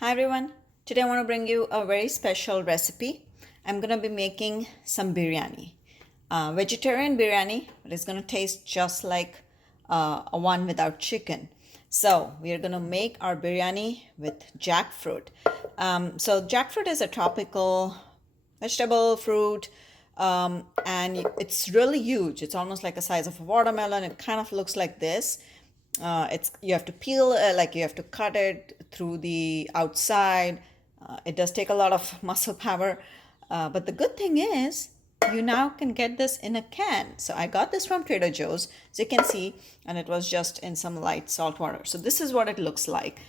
Hi everyone. Today I want to bring you a very special recipe. I'm going to be making some biryani. Vegetarian biryani, but it's going to taste just like a one without chicken. So we are going to make our biryani with jackfruit. So jackfruit is a tropical vegetable fruit, and it's really huge. It's almost like the size of a watermelon. It kind of looks like this. It's you have to peel, like you have to cut it through the outside. It does take a lot of muscle power, but the good thing is you now can get this in a can. So I got this from Trader Joe's, as you can see, and it was just in some light salt water. So this is what it looks like.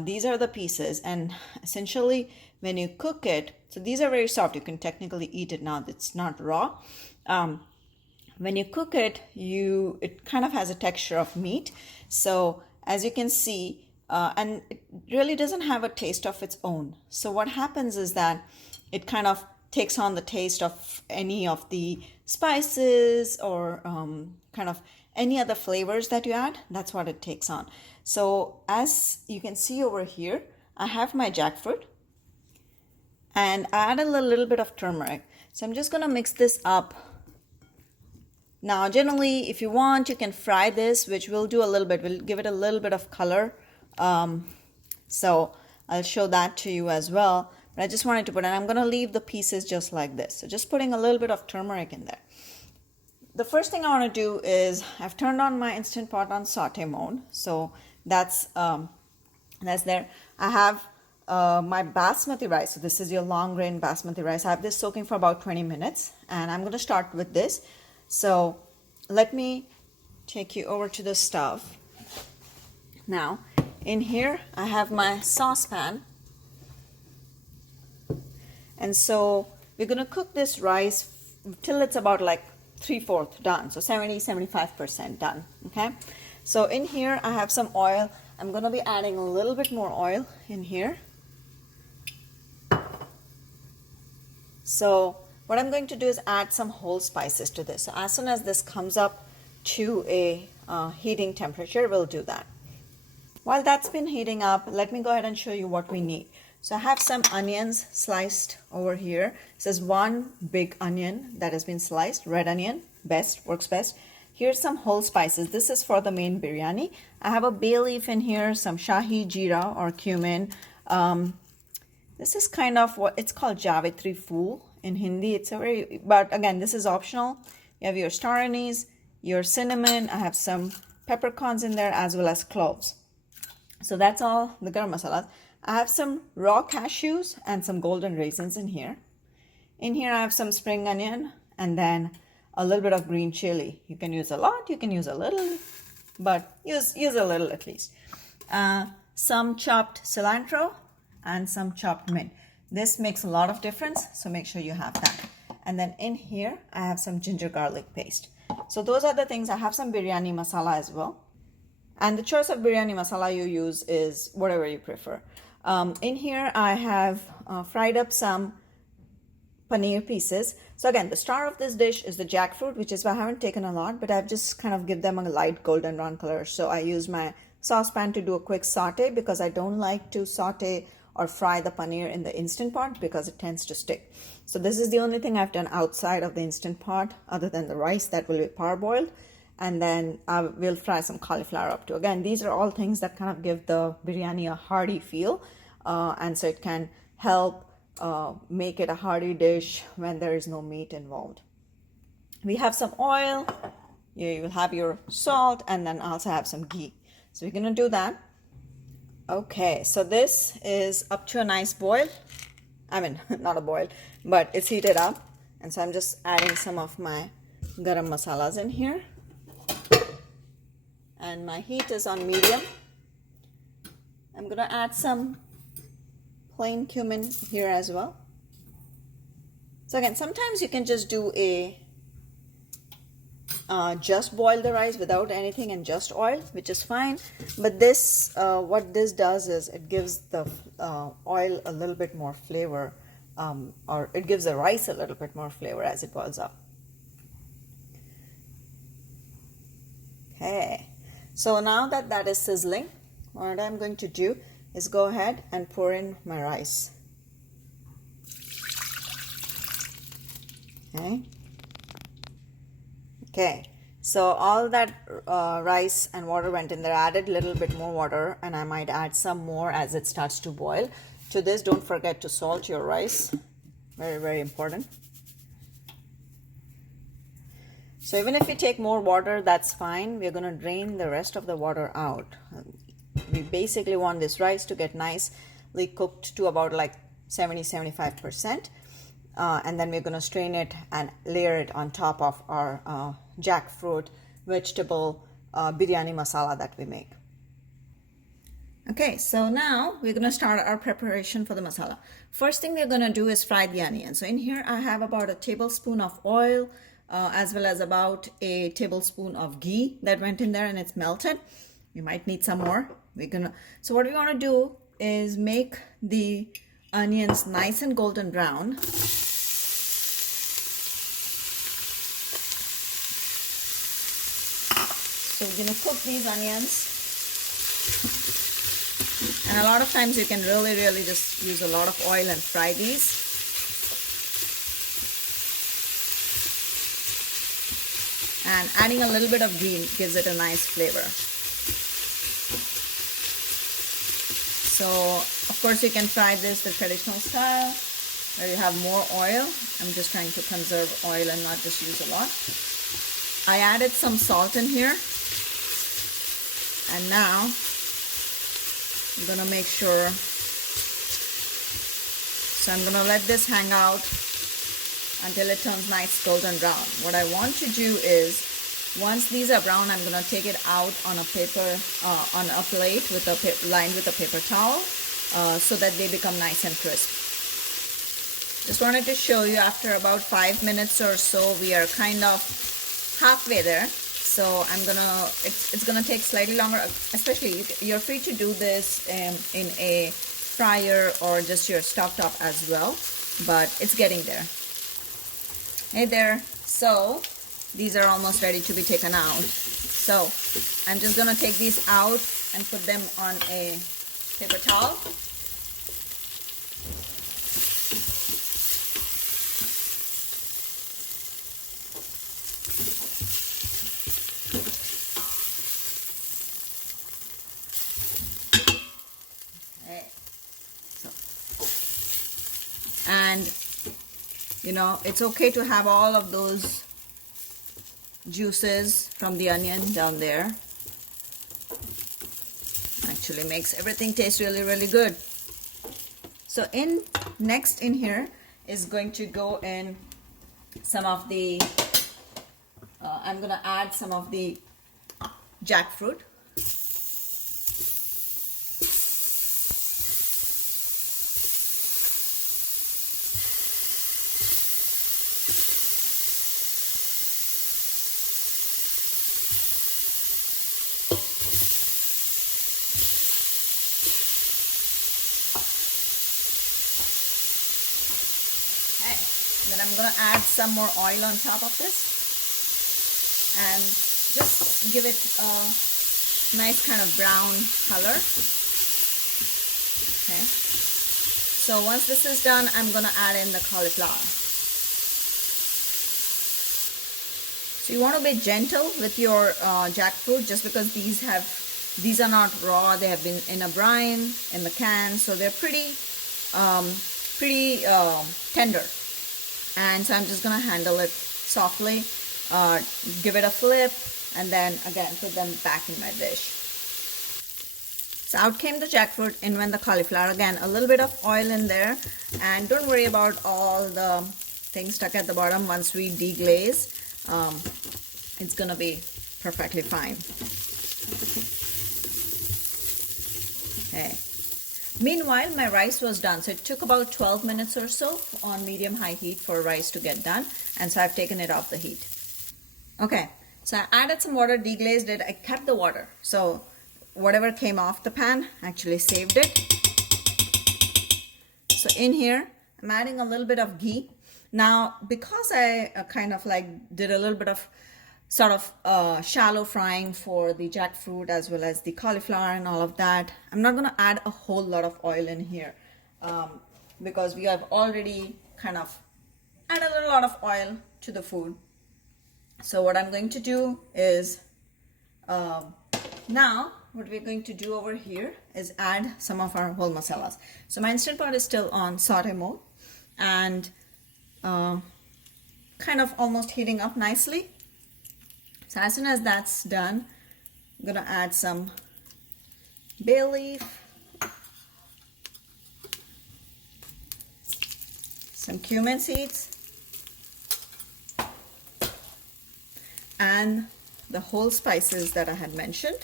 These are the pieces, and essentially when you cook it, so these are very soft. You can technically eat it now. It's not raw. When you cook it, it kind of has a texture of meat. So as you can see, and it really doesn't have a taste of its own. So what happens is that it kind of takes on the taste of any of the spices or kind of any other flavors that you add. That's what it takes on. So as you can see over here, I have my jackfruit and I add a little bit of turmeric. So I'm just going to mix this up. Now, generally, if you want, you can fry this, which we'll do a little bit. We'll give it a little bit of color. So I'll show that to you as well. But I just wanted to put, and I'm going to leave the pieces just like this. So just putting a little bit of turmeric in there. The first thing I want to do is I've turned on my Instant Pot on saute mode. So that's there. I have my basmati rice. So this is your long grain basmati rice. I have this soaking for about 20 minutes. And I'm going to start with this. So let me take you over to the stove. Now, in here, I have my saucepan. And so we're going to cook this rice till it's about like 3/4 done. So 70-75% done. Okay. So in here, I have some oil. I'm going to be adding a little bit more oil in here. So what I'm going to do is add some whole spices to this. So as soon as this comes up to a heating temperature, we'll do that. While that's been heating up, let me go ahead and show you what we need. So I have some onions sliced over here. This is one big onion that has been sliced, red onion, works best. Here's some whole spices. This is for the main biryani. I have a bay leaf in here, some shahi jeera or cumin. This is kind of what it's called, Javitri Fool in Hindi. But again, this is optional. You have your star anise, your cinnamon. I have some peppercorns in there as well as cloves. So that's all the garam masalas. I have some raw cashews and some golden raisins in here. In here I have some spring onion and then a little bit of green chili. You can use a lot, you can use a little, but use a little at least. Some chopped cilantro and some chopped mint. This makes a lot of difference, so make sure you have that. And then in here, I have some ginger garlic paste. So those are the things. I have some biryani masala as well. And the choice of biryani masala you use is whatever you prefer. In here, I have fried up some paneer pieces. So again, the star of this dish is the jackfruit, which is why I haven't taken a lot, but I've just kind of give them a light golden brown color. So I use my saucepan to do a quick saute because I don't like to saute or fry the paneer in the Instant Pot because it tends to stick. So this is the only thing I've done outside of the Instant Pot other than the rice that will be parboiled. And then I will fry some cauliflower up too. Again, these are all things that kind of give the biryani a hearty feel. And so it can help make it a hearty dish when there is no meat involved. We have some oil. You will have your salt and then also have some ghee. So we're going to do that. Okay, so this is up to a nice boil. I mean, not a boil, but it's heated up. And so I'm just adding some of my garam masalas in here. And my heat is on medium. I'm going to add some plain cumin here as well. So again, sometimes you can just do just boil the rice without anything and just oil, which is fine. But this, what this does is it gives the oil a little bit more flavor, or it gives the rice a little bit more flavor as it boils up. Okay, so now that that is sizzling, what I'm going to do is go ahead and pour in my rice. Okay, so all that rice and water went in there. I added a little bit more water, and I might add some more as it starts to boil. To this, don't forget to salt your rice. Very, very important. So even if you take more water, that's fine. We're going to drain the rest of the water out. We basically want this rice to get nicely cooked to about like 70-75%. And then we're going to strain it and layer it on top of our jackfruit vegetable biryani masala that we make. Okay, so now we're going to start our preparation for the masala. First thing we're going to do is fry the onion. So in here I have about a tablespoon of oil as well as about a tablespoon of ghee that went in there, and it's melted. You might need some more. So what we want to do is make the onions nice and golden brown. So we're going to cook these onions. And a lot of times you can really just use a lot of oil and fry these. And adding a little bit of ghee gives it a nice flavor. So, of course, you can fry this the traditional style, where you have more oil. I'm just trying to conserve oil and not just use a lot. I added some salt in here. And now, I'm going to make sure. So I'm going to let this hang out until it turns nice golden brown. What I want to do is, once these are brown, I'm going to take it out on a paper, on a plate with lined with a paper towel, so that they become nice and crisp. Just wanted to show you, after about 5 minutes or so, we are kind of halfway there. So it's gonna take slightly longer. Especially, you're free to do this in a fryer or just your stovetop as well, but it's getting there. Hey there. So these are almost ready to be taken out. So I'm just gonna take these out and put them on a paper towel. Okay. And you know, it's okay to have all of those juices from the onion down there. Actually makes everything taste really good. So next in here is going to go in some of the I'm gonna add some of the jackfruit. Then I'm going to add some more oil on top of this and just give it a nice kind of brown color. Okay. So once this is done, I'm going to add in the cauliflower. So you want to be gentle with your jackfruit, just because these are not raw. They have been in a brine in the can, so they're pretty tender. And so I'm just going to handle it softly, give it a flip, and then again put them back in my dish. So out came the jackfruit, in went the cauliflower. Again, a little bit of oil in there, and don't worry about all the things stuck at the bottom. Once we deglaze, it's going to be perfectly fine. Okay. Meanwhile, my rice was done. So it took about 12 minutes or so on medium-high heat for rice to get done. And so I've taken it off the heat. Okay, so I added some water, deglazed it. I kept the water. So whatever came off the pan, actually saved it. So in here, I'm adding a little bit of ghee. Now, because I kind of like did a little bit of sort of shallow frying for the jackfruit as well as the cauliflower and all of that. I'm not going to add a whole lot of oil in here because we have already kind of added a lot of oil to the food. So what I'm going to do is now what we're going to do over here is add some of our whole masalas. So my Instant Pot is still on saute mode and kind of almost heating up nicely. So as soon as that's done, I'm gonna add some bay leaf, some cumin seeds, and the whole spices that I had mentioned.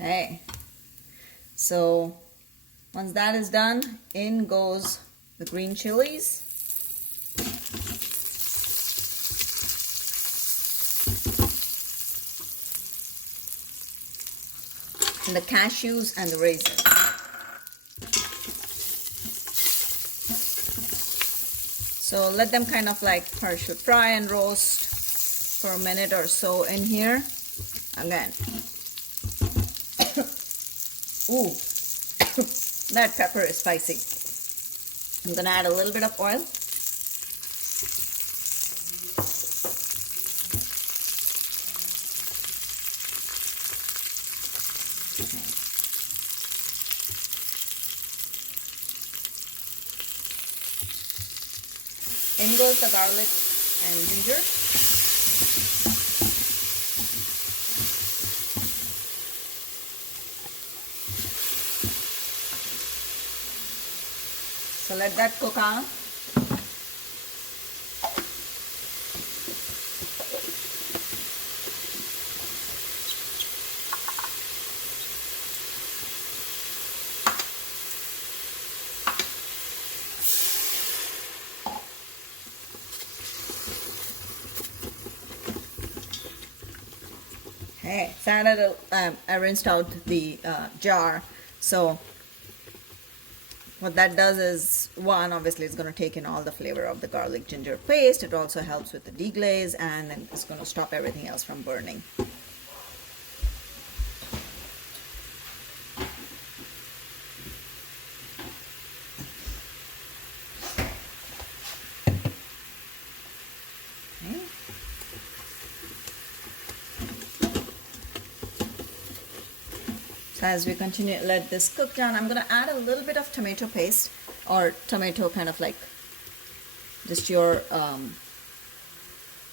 Okay, so once that is done, in goes the green chilies. And the cashews and the raisins. So let them kind of like partially fry and roast for a minute or so in here. Again. Ooh, that pepper is spicy. I'm gonna add a little bit of oil. In goes the garlic and ginger. So let that cook out. Okay, so I rinsed out the jar. So what that does is, one, obviously it's going to take in all the flavor of the garlic ginger paste. It also helps with the deglaze, and then it's going to stop everything else from burning. Okay. So as we continue, let this cook down, I'm going to add a little bit of tomato paste, or tomato kind of like just your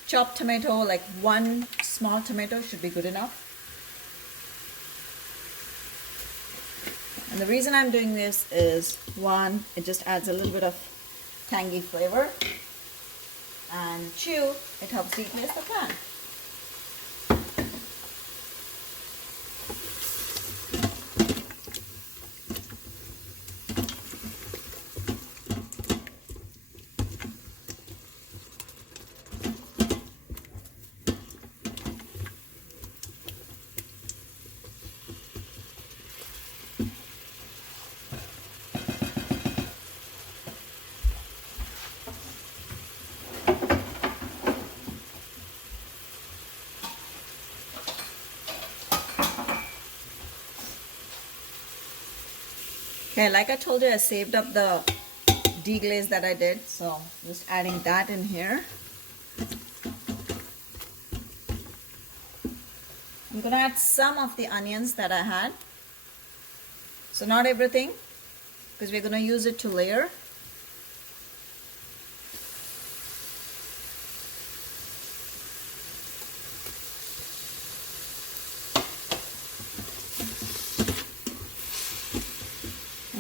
chopped tomato, like one small tomato should be good enough. And the reason I'm doing this is, one, it just adds a little bit of tangy flavor, and two, it helps deglaze the pan. Okay, like I told you, I saved up the deglaze that I did, so just adding that in here. I'm gonna add some of the onions that I had. So not everything, because we're gonna use it to layer.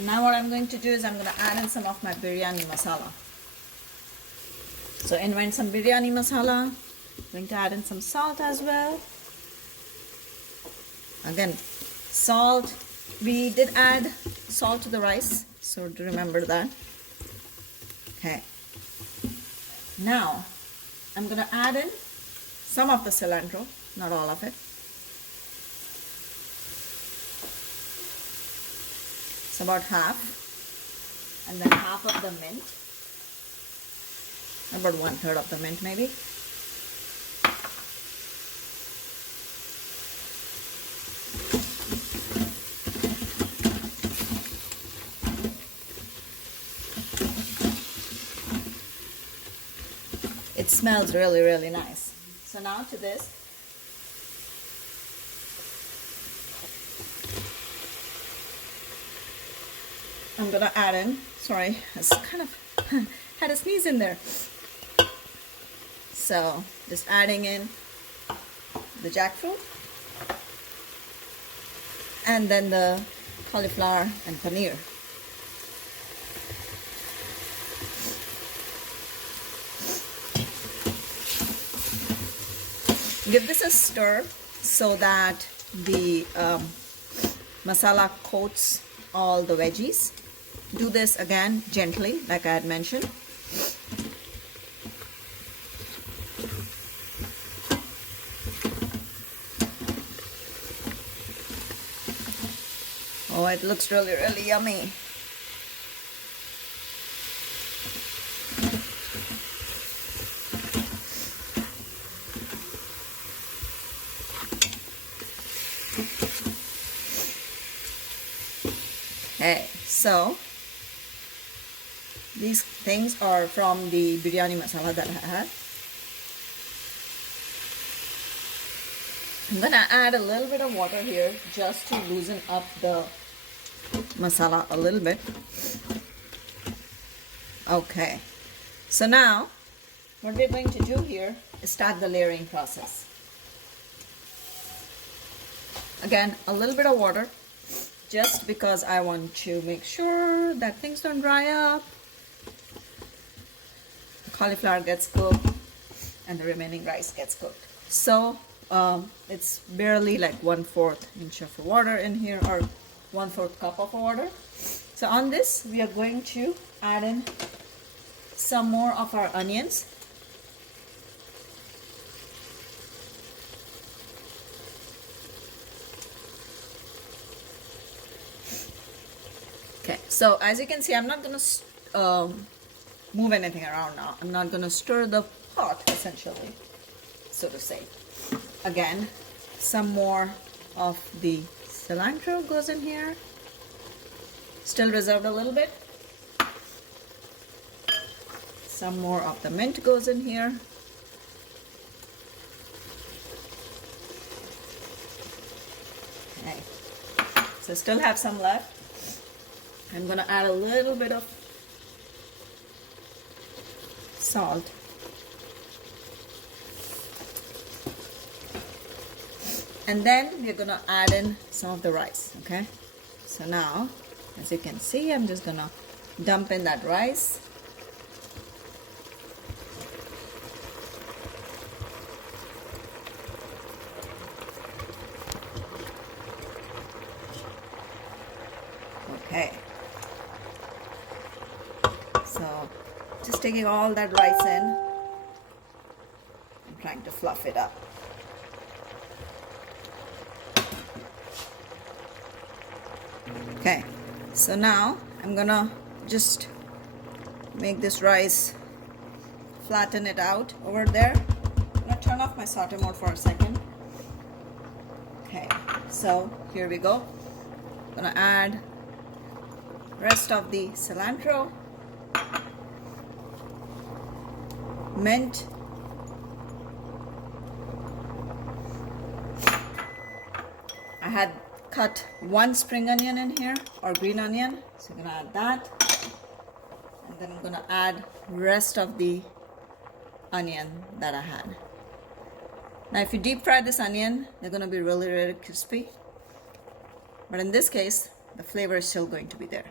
Now what I'm going to do is I'm going to add in some of my biryani masala. So in went some biryani masala. I'm going to add in some salt as well. Again, salt. We did add salt to the rice, so to remember that. Okay. Now, I'm gonna add in some of the cilantro, not all of it. It's about half, and then half of the mint, about 1/3 of the mint maybe. It smells really, really nice. So now to this, I'm gonna add in, sorry, I kind of had a sneeze in there. So just adding in the jackfruit and then the cauliflower and paneer. Give this a stir so that the masala coats all the veggies. Do this again gently, like I had mentioned. Oh, it looks really, really yummy. Okay, so these things are from the biryani masala that I had. I'm gonna add a little bit of water here just to loosen up the masala a little bit. Okay, so now what we're going to do here is start the layering process. Again, a little bit of water, just because I want to make sure that things don't dry up. The cauliflower gets cooked and the remaining rice gets cooked. So it's barely like 1/4 inch of water in here, or 1/4 cup of water. So on this, we are going to add in some more of our onions. Okay, so as you can see, I'm not going to move anything around now. I'm not going to stir the pot, essentially, so to say. Again, some more of the cilantro goes in here. Still reserved a little bit. Some more of the mint goes in here. Okay, so still have some left. I'm going to add a little bit of salt. And then we're going to add in some of the rice, okay? So now, as you can see, I'm just going to dump in that rice. Okay. So, just taking all that rice in and trying to fluff it up. Okay, so now I'm gonna just make this rice, flatten it out over there. I'm gonna turn off my saute mode for a second. Okay, so here we go. I'm gonna add rest of the cilantro, mint, I had cut 1 spring onion in here, or green onion, so I'm gonna add that, and then I'm gonna add rest of the onion that I had. Now if you deep fry this onion, they're gonna be really, really crispy, but in this case the flavor is still going to be there.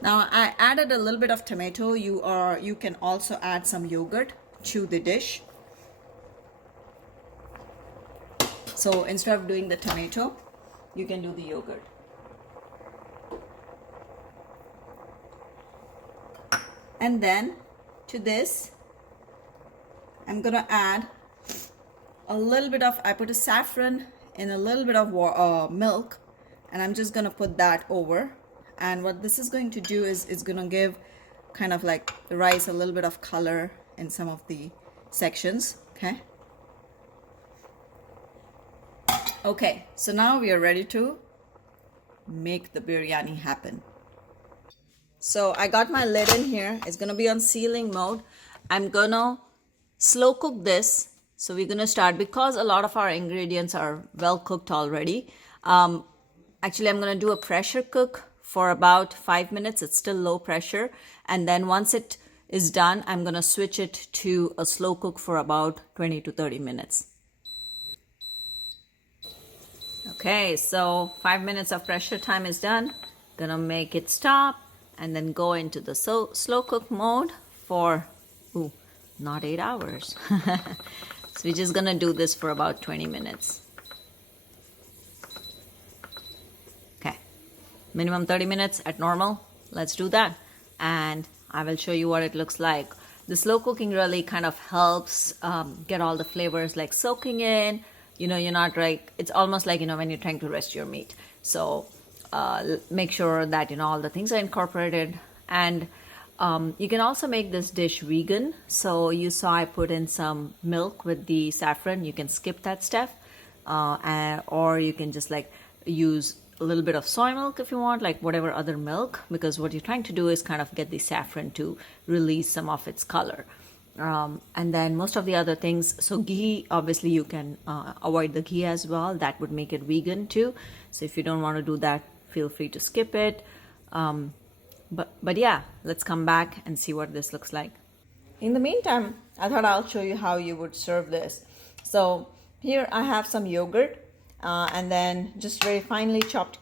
Now I added a little bit of tomato. You can also add some yogurt to the dish. So instead of doing the tomato, you can do the yogurt. And then to this, I'm gonna add a little bit of, I put a saffron in a little bit of milk, and I'm just gonna put that over. And what this is going to do is it's gonna give kind of like the rice a little bit of color in some of the sections, okay? Okay, so now we are ready to make the biryani happen. So I got my lid in here. It's gonna be on sealing mode. I'm gonna slow cook this. So we're gonna start, because a lot of our ingredients are well cooked already. Actually, I'm gonna do a pressure cook for about 5 minutes. It's still low pressure. And then once it is done, I'm gonna switch it to a slow cook for about 20 to 30 minutes. Okay, so 5 minutes of pressure time is done. Gonna make it stop and then go into the slow cook mode for, not 8 hours. So we're just gonna do this for about 20 minutes. Okay, minimum 30 minutes at normal. Let's do that. And I will show you what it looks like. The slow cooking really kind of helps get all the flavors like soaking in. You know, you're not like, it's almost like, you know, when you're trying to rest your meat. So make sure that, you know, all the things are incorporated. And you can also make this dish vegan. So you saw I put in some milk with the saffron. You can skip that step. Or you can just like use a little bit of soy milk if you want, like whatever other milk, because what you're trying to do is kind of get the saffron to release some of its color. And then most of the other things, so ghee, obviously you can avoid the ghee as well. That would make it vegan too. So if you don't want to do that, feel free to skip it. But yeah, let's come back and see what this looks like. In the meantime, I thought I'll show you how you would serve this. So here I have some yogurt and then just very finely chopped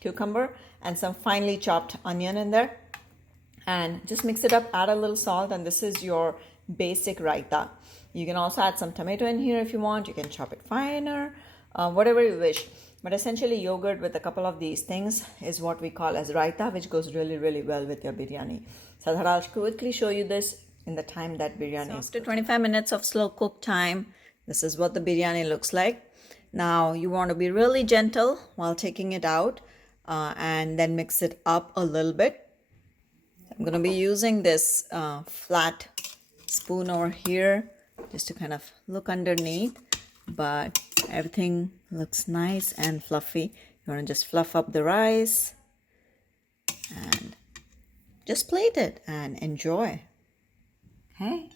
cucumber and some finely chopped onion in there. And just mix it up, add a little salt, and this is your basic raita. You can also add some tomato in here if you want. You can chop it finer, whatever you wish. But essentially yogurt with a couple of these things is what we call as raita, which goes really, really well with your biryani. So I thought I'll quickly show you this in the time that biryani is. After 25 minutes of slow cook time, this is what the biryani looks like. Now you want to be really gentle while taking it out and then mix it up a little bit. I'm going to be using this flat spoon over here just to kind of look underneath, but everything looks nice and fluffy. You want to just fluff up the rice and just plate it and enjoy. Okay,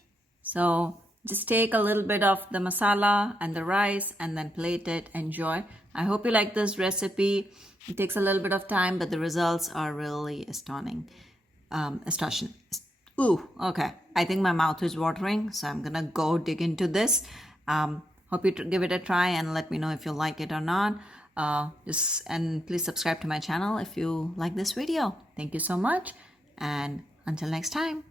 so just take a little bit of the masala and the rice and then plate it, enjoy. I hope you like this recipe. It takes a little bit of time, but the results are really astonishing. Okay, I think my mouth is watering, so I'm gonna go dig into this. Hope you give it a try and let me know if you like it or not. And please subscribe to my channel if you like this video. Thank you so much, and until next time.